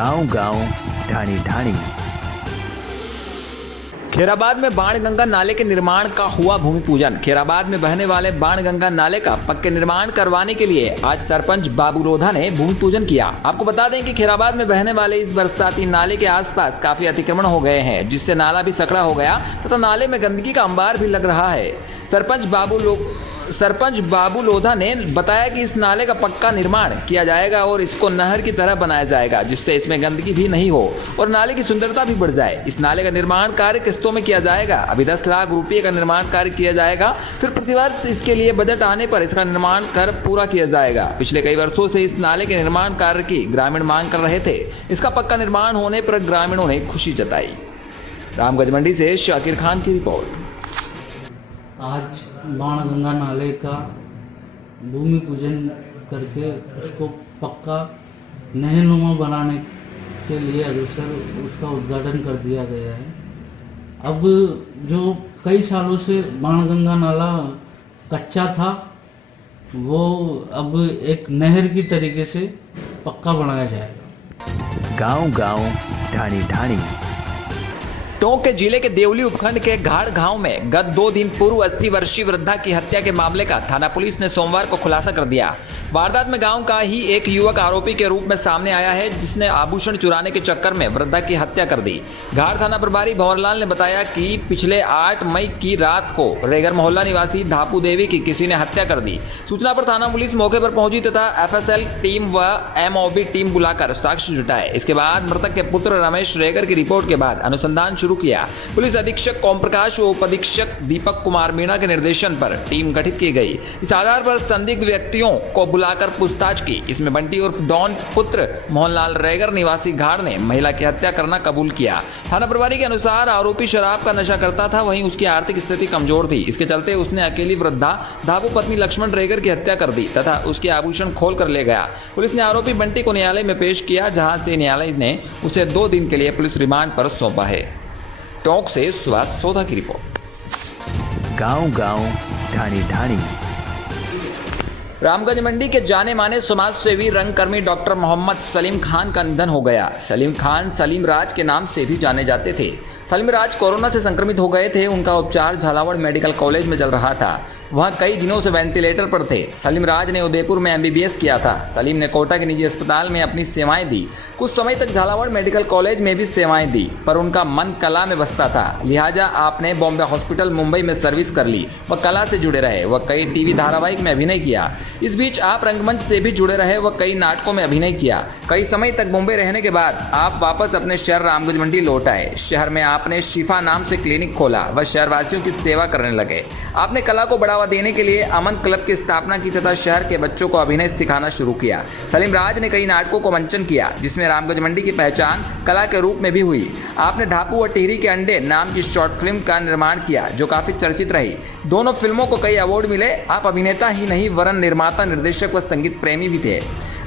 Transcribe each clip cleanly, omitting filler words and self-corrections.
गांव गांव ढाणी ढाणी। खेराबाद में बाणगंगा नाले के निर्माण का हुआ भूमि पूजन। खेराबाद में बहने वाले बाणगंगा नाले का पक्के निर्माण करवाने के लिए आज सरपंच बाबू लोधा ने भूमि पूजन किया। आपको बता दें कि खेराबाद में बहने वाले इस बरसाती नाले के आसपास काफी अतिक्रमण हो गए हैं, जिससे नाला भी सकड़ा हो गया तथा नाले में गंदगी का अंबार भी लग रहा है। सरपंच बाबू लोधा ने बताया कि इस नाले का पक्का निर्माण किया जाएगा और इसको नहर की तरह बनाया जाएगा, जिससे इसमें गंदगी भी नहीं हो और नाले की सुंदरता भी बढ़ जाए। इस नाले का निर्माण कार्य किस्तों में किया जाएगा। अभी 10 लाख रुपए का निर्माण कार्य किया जाएगा, फिर प्रतिवर्ष इसके लिए बजट आने पर इसका निर्माण कर पूरा किया जाएगा। पिछले कई वर्षों से इस नाले के निर्माण कार्य की ग्रामीण मांग कर रहे थे। इसका पक्का निर्माण होने पर ग्रामीणों ने खुशी जताई। रामगंज मंडी से शाकिर खान की रिपोर्ट। आज बाणगंगा नाले का भूमि पूजन करके उसको पक्का नहरनुमा बनाने के लिए अग्रसर उसका उद्घाटन कर दिया गया है। अब जो कई सालों से बाणगंगा नाला कच्चा था, वो अब एक नहर की तरीके से पक्का बनाया जाएगा। गांव गांव ढाणी ढाणी। टोंक के जिले के देवली उपखंड के घाड़ गांव में गत 2 दिन पूर्व 80 वर्षीय वृद्धा की हत्या के मामले का थाना पुलिस ने सोमवार को खुलासा कर दिया। वारदात में गांव का ही एक युवक आरोपी के रूप में सामने आया है, जिसने आभूषण चुराने के चक्कर में वृद्धा की हत्या कर दी। घाड़ थाना प्रभारी भंवरलाल ने बताया कि पिछले 8 मई की रात को रेगर मोहल्ला निवासी धापू देवी की किसी ने हत्या कर दी। सूचना पर थाना पुलिस मौके पर पहुंची तथा FSL टीम व MOB टीम बुलाकर साक्ष्य जुटाए। इसके बाद मृतक के पुत्र रमेश रेगर की रिपोर्ट के बाद अनुसंधान शुरू किया। पुलिस अधीक्षक ओम प्रकाश व उप अधीक्षक दीपक कुमार मीणा के निर्देशन पर टीम गठित की गई। इस आधार पर संदिग्ध व्यक्तियों को बुलाकर पूछताछ की। इसमें बंटी उर्फ डॉन पुत्र मोहनलाल रेगर निवासी घाड़ ने महिला की हत्या करना कबूल किया। थाना प्रभारी के अनुसार आरोपी शराब का नशा करता था, वहीं उसकी आर्थिक स्थिति कमजोर थी। इसके चलते उसने अकेली वृद्धा धापू पत्नी लक्ष्मण रेगर की हत्या कर दी तथा उसके आभूषण खोल कर ले गया। पुलिस ने आरोपी बंटी को न्यायालय में पेश किया, जहां से न्यायालय ने उसे 2 दिन के लिए पुलिस रिमांड पर सौंपा है। टोंक से सुभाष सोधा की रिपोर्ट। गांव गांव ढाणी ढाणी। रामगंज मंडी के जाने माने समाज सेवी रंगकर्मी डॉक्टर मोहम्मद सलीम खान का निधन हो गया। सलीम खान सलीम राज के नाम से भी जाने जाते थे। सलीम राज कोरोना से संक्रमित हो गए थे। उनका उपचार झालावाड़ मेडिकल कॉलेज में चल रहा था। वहाँ कई दिनों से वेंटिलेटर पर थे। सलीम राज ने उदयपुर में MBBS किया था। सलीम ने कोटा के निजी अस्पताल में अपनी सेवाएं दी। कुछ समय तक झालावाड़ मेडिकल कॉलेज में भी सेवाएं दी, पर उनका मन कला में बसता था, लिहाजा आपने बॉम्बे हॉस्पिटल मुंबई में सर्विस कर ली। वह कला से जुड़े रहे। वह कई टीवी धारावाहिक में अभिनय किया। इस बीच आप रंगमंच से भी जुड़े रहे। वह कई नाटकों में अभिनय किया। कई समय तक मुंबई रहने के बाद आप वापस अपने शहर रामगंज मंडी लौट आए। शहर में आपने शिफा नाम से क्लिनिक खोला। वह शहरवासियों की सेवा करने लगे। आपने कला को बढ़ावा देने के लिए अमन क्लब की स्थापना की तथा शहर के बच्चों को अभिनय सिखाना शुरू किया। सलीम राज ने कई नाटकों को मंचन किया, जिसमें रामगंज मंडी की पहचान कला के रूप में भी हुई। आपने ढापू व टिहरी के अंडे नाम की शॉर्ट फिल्म का निर्माण किया, जो काफी चर्चित रही। दोनों फिल्मों को कई अवार्ड मिले। आप अभिनेता ही नहीं वरन निर्माता, निर्देशक व संगीत प्रेमी भी थे।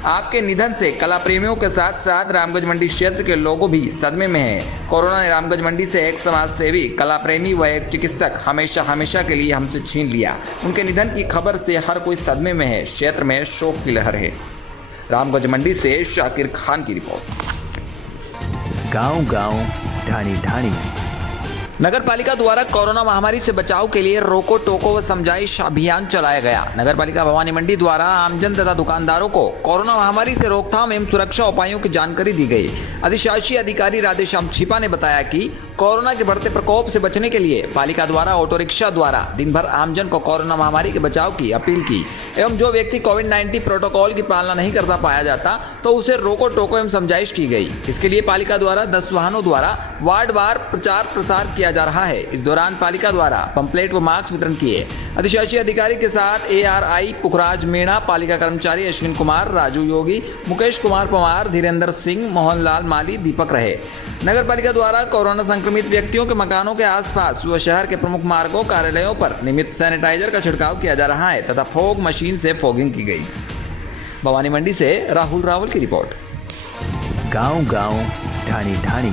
आपके निधन से कला प्रेमियों के साथ साथ रामगंज मंडी क्षेत्र के लोगों भी सदमे में हैं। कोरोना ने रामगंज मंडी से एक समाज सेवी, कला प्रेमी व एक चिकित्सक हमेशा के लिए हमसे छीन लिया। उनके निधन की खबर से हर कोई सदमे में है। क्षेत्र में शोक की लहर है। रामगंज मंडी से शाकिर खान की रिपोर्ट। गांव गांव ढाणी ढाणी। नगर पालिका द्वारा कोरोना महामारी से बचाव के लिए रोको टोको व समझाइश अभियान चलाया गया। नगर पालिका भवानी मंडी द्वारा आमजन तथा दुकानदारों को कोरोना महामारी से रोकथाम एवं सुरक्षा उपायों की जानकारी दी गई। अधिशासी अधिकारी राधेश्याम छिपा ने बताया कि कोरोना के बढ़ते प्रकोप से बचने के लिए पालिका द्वारा ऑटो रिक्शा द्वारा दिन भर आमजन को कोरोना महामारी के बचाव की अपील की एवं जो व्यक्ति कोविड-19 प्रोटोकॉल की पालना नहीं करता पाया जाता तो उसे रोको टोको एवं समझाइश की गई। इसके लिए पालिका द्वारा 10 वाहनों द्वारा वार्डवार प्रचार प्रसार किया जा रहा है। इस दौरान पालिका द्वारा पंपलेट व मास्क वितरण किए। अधिशासी अधिकारी के साथ ARI पुखराज मीणा, पालिका कर्मचारी अश्विन कुमार, राजू योगी, मुकेश कुमार पवार, धीरेन्द्र सिंह, मोहनलाल माली, दीपक रहे। नगर पालिका द्वारा कोरोना संक्रमित व्यक्तियों के मकानों के आसपास व शहर के प्रमुख मार्गों, कार्यालयों पर नियमित सैनिटाइजर का छिड़काव किया जा रहा है तथा फॉग मशीन से फॉगिंग की गई। भवानी मंडी से राहुल रावल की रिपोर्ट। गांव गांव ढाणी ढाणी।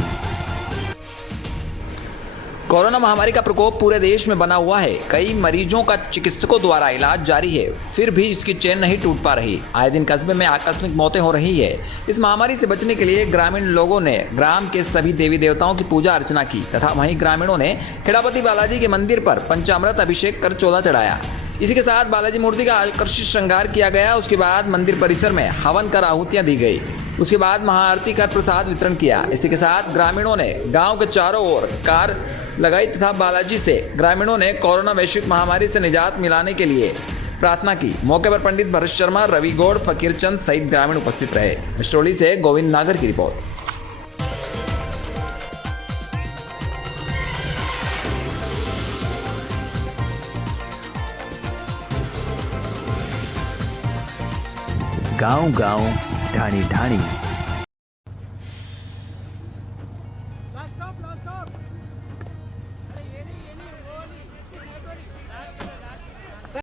कोरोना महामारी का प्रकोप पूरे देश में बना हुआ है। कई मरीजों का चिकित्सकों द्वारा इलाज जारी है, फिर भी इसकी चेन नहीं टूट पा रही। आए दिन कस्बे में आकस्मिक मौतें हो रही है। इस महामारी से बचने के लिए ग्रामीण लोगों ने ग्राम के सभी देवी देवताओं की पूजा अर्चना की तथा वहीं ग्रामीणों ने खेड़ापति बालाजी के मंदिर पर पंचामृत अभिषेक कर चोला चढ़ाया। इसी के साथ बालाजी मूर्ति का आकर्षक श्रृंगार किया गया। उसके बाद मंदिर परिसर में हवन कर आहुतियां दी गई। उसके बाद महाआरती कर प्रसाद वितरण किया। इसी के साथ ग्रामीणों ने गांव के चारों ओर कार लगाई तथा बालाजी से ग्रामीणों ने कोरोना वैश्विक महामारी से निजात मिलाने के लिए प्रार्थना की। मौके पर पंडित भरत शर्मा, रवि गौड़, फकीर चंद सहित ग्रामीण उपस्थित रहे। मिस्ट्रोली से गोविंद नागर की रिपोर्ट। गांव गांव ढाणी ढाणी